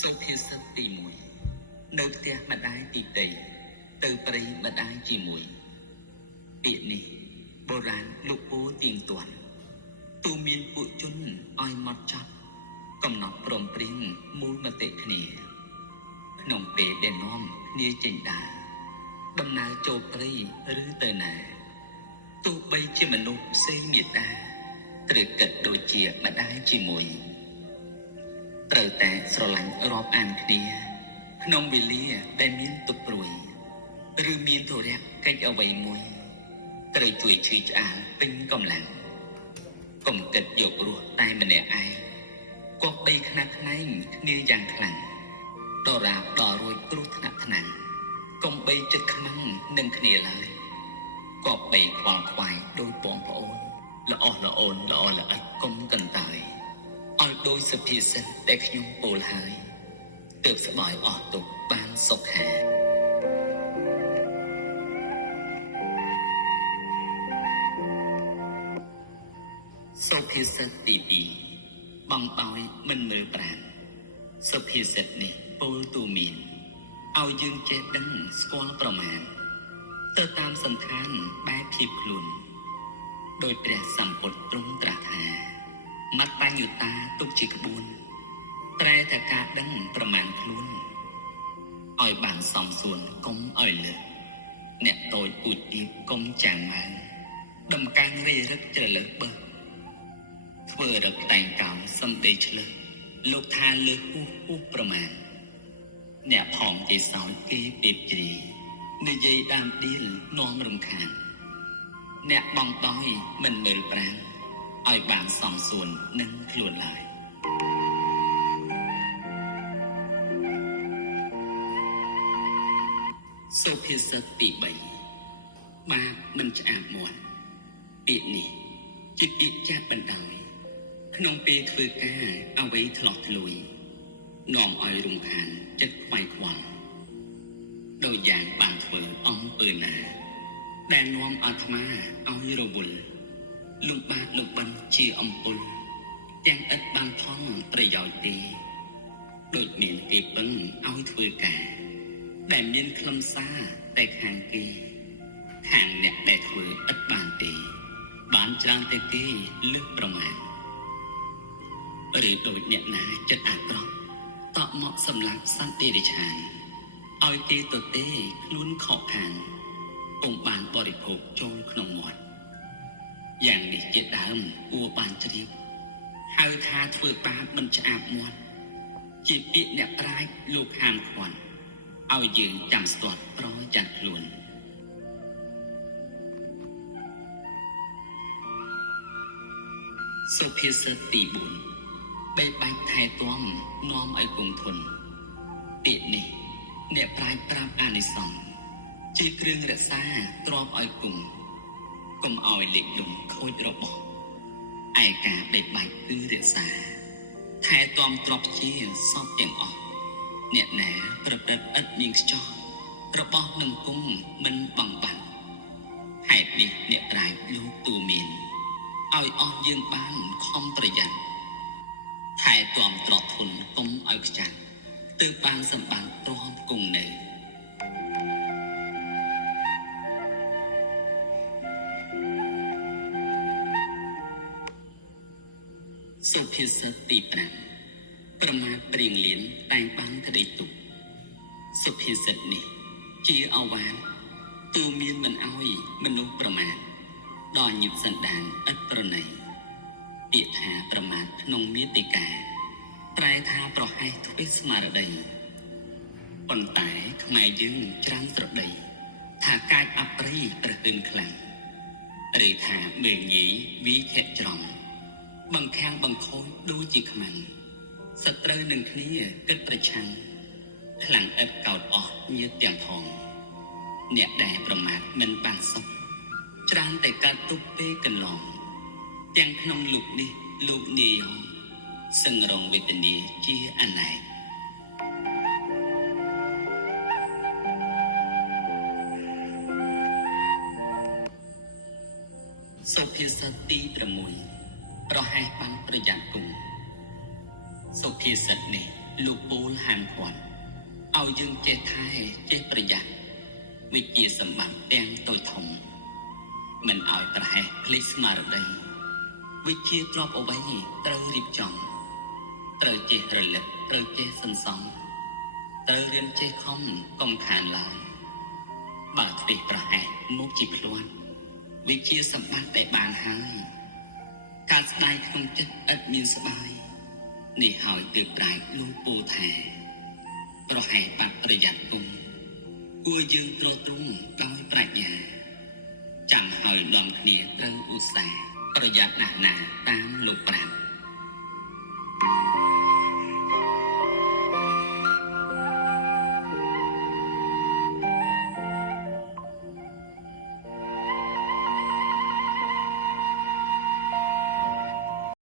សុភាសិតទី1នៅផ្ទះម្ដាយទីដីទៅព្រៃម្ដាយជាមួយពាក្យនេះបុរាណលោកពូទៀងទាត់ទូមានពួកជនឲ្យមកចាប់កំណត់ព្រមព្រៀងមូលមតិគ្នាក្នុងពេលដែលនាំគ្នាចេញដើរដំណើរចូលព្រៃឬទៅណាទោះបីជាមនុស្សផ្សេងមេត្តាត្រូវគិតដូចជាម្ដាយជាមួយត្រូវតែស្រឡាញ់រាប់អានគ្នាក្នុងវេលាដែលមានទុក្ខព្រួយឬមានធុរៈកិច្ចអ្វីមួយត្រូវជួយឈឺឆ្អាលពេញកម្លាំងកុំគិតយករស់តែម្នាក់ឯងគប្បីខ្នះខ្នែងគ្នាយ៉ាងខ្លាំងដរាបដល់រួចគ្រោះថ្នាក់ថ្នាំងកុំបីចិត្តខ្មាំងនឹងគ្នាឡើយគប្បីខ្វល់ខ្វាយដោយបងប្អូនល្អល្អអូនល្អល្អិតកុំកន្តើយឲ្យដោយសុភាសិតដែលខ្ញុំពោលហើយទើបស្បើយអស់ទុកបានសុខាសុភាសិតទី2បងដោយមិនមើលប្រាណសុភាសិតនេះពោលទូមានឲ្យយើងចេះដឹងស្គាល់ប្រមាណទៅតាមសន្តានបែបភាពខ្លួនដោយព្រះសម្ពុទ្ធទ្រង់ត្រាស់ថាមត្តបញ្ញុតាទុកជាក្បួនត្រែតែការដឹងប្រមាណខ្លួនឲ្យបានសមសួនកុំឲ្យលើកអ្នកតូចពូជទីកុំចាំងម៉ានដំកាំងរីរឹកជ្រលើកបើធ្វើរឹកតែងកោងសំដីឆ្លើលោកថាលើពុះប្រមាណអ្នកផងគេសោយគេពីបជ្រីនិយាយដើមឌៀលនាំរំខានអ្នកបងដោយមិនមើលប្រាំងឲ្យបានសមសួននឹងខ្លួនឡើយសុភាសិតទី3បាបមិនឆ្អាបមាត់ពាក្យនេះជាពាក្យចាស់បណ្ដោយក្នុងពេលធ្វើការអ្វីធ្លោះធ្លួយនាំឲ្យរំខានចិត្តខ្វាយខ្វល់ដោយយ៉ាងបានធ្វើអំពើណាដែលនាំអាត្មាឲ្យរវល់លំបាកលំបិនជាអំពុលទាំងឥតបានផលប្រយោជន៍ទេដូចមានគេពឹងឲ្យធ្វើការដែលមានខ្លឹមសារតែខាងគេខាងអ្នកដែលធ្វើឥតបានទេបានច្រើនតែគេលើកប្រមាណឬដូចអ្នកណាចិត្តអាក្រក់តក់មកសម្លាប់សត្វទេរិឆានឲ្យគេទៅទេខ្លួនខកខានពុំបានបរិភោគចូលក្នុងមាត់យ៉ាងនេះជាដើមគួរបានជ្រាបហៅថាធ្វើបាបមិនឆ្អាបមាត់ជាពាក្យអ្នកប្រាជ្ញលោកហាមឃាត់ឲ្យយើងចាំស្ទាត់ប្រយ័ត្នខ្លួនសុភាសិតទី4បែកបាច់ថែទាំនាំឲ្យគង់ធន់ពាក្យនេះអ្នកប្រាជ្ញប្រាប់អានិសង្សជាគ្រឿងរក្សាទ្រព្យឲ្យគង់កុំឲ្យលេចលំខូចរបស់ឯការបែកបាច់គឺរក្សាថែទាំទ្រព្យជាសពទាំងអស់អ្នកណាប្រព្រឹត្តឥតនាងខ្ចោះរបស់នឹងគង់មិនបងបាត់ហេតុនេះអ្នកប្រាជ្ញលោកទូមានឲ្យអស់យើងបានខំប្រយ័ត្នថែទាំទ្រព្យធនកុំឲ្យខ្ចាត់ទើបបានសម្បត្តិទ្រព្យគង់នៅសុភាសិតទី5ប្រមាថព្រៀងលៀនតែងបានក្តីទុកសុភាសិតនេះជាអវាទទូមានមិនអោយមនុស្សប្រមាថដល់ញឹកសន្តានឥតប្រណីពាក្យថាប្រមាថក្នុងមាតិកាប្រែថាប្រហែសទ្វេស្មារតីប៉ុន្តែខ្មែរយើងច្រើនត្រដីថាកាចអប្រិយប្រទើនខ្លាំងឬថាមេញីវិខៈច្រំបង្ខាំងបង្ខូចដូចជាខ្មាំងសត្រូវនឹងគ្នាគិតប្រឆាំងខ្លាំងឥតកោតអស់ញាតទាំងផងអ្នកដែលប្រមាថមិនបានសុខច្រើនតែកើតទុក្ខពេលកន្លងទាំងក្នុងលោកនេះលោកនាយសឹងរងវេទនាជាអណែកសុភាសិតទី6ប្រហែសបានប្រយ័ត្នគង់សុភាសិតនេះ លោកពូលហាមឃាត់ឲ្យយើងចេះថែចេះប្រយ័ត្នវិជាសម្បត្តិទាំងតូចធំមិនឲ្យប្រហែសភ្លេចស្មារតីវិជាទ្របអ្វីត្រូវរៀបចំត្រូវចេះរលឹកត្រូវចេះសន្សំត្រូវរៀនចេះខំកុំខានឡើយបើខ្ទេចប្រហែសមកជាភ្លាត់វិជាសម្បត្តិដែលបានហើយការស្ដាយក្នុងចិត្តឥតមានស្បាយនេះហើយទើបប្រែកលោកពូថាប្រហែសបាត់ប្រយ័ត្នគុំគួរយើងទ្រទ្រង់ដោយប្រាជ្ញាចាំហើយនាំគ្នាត្រូវឧស្សាហ៍ប្រយ័ត្នណាស់ណាតាមលោកប្រាំ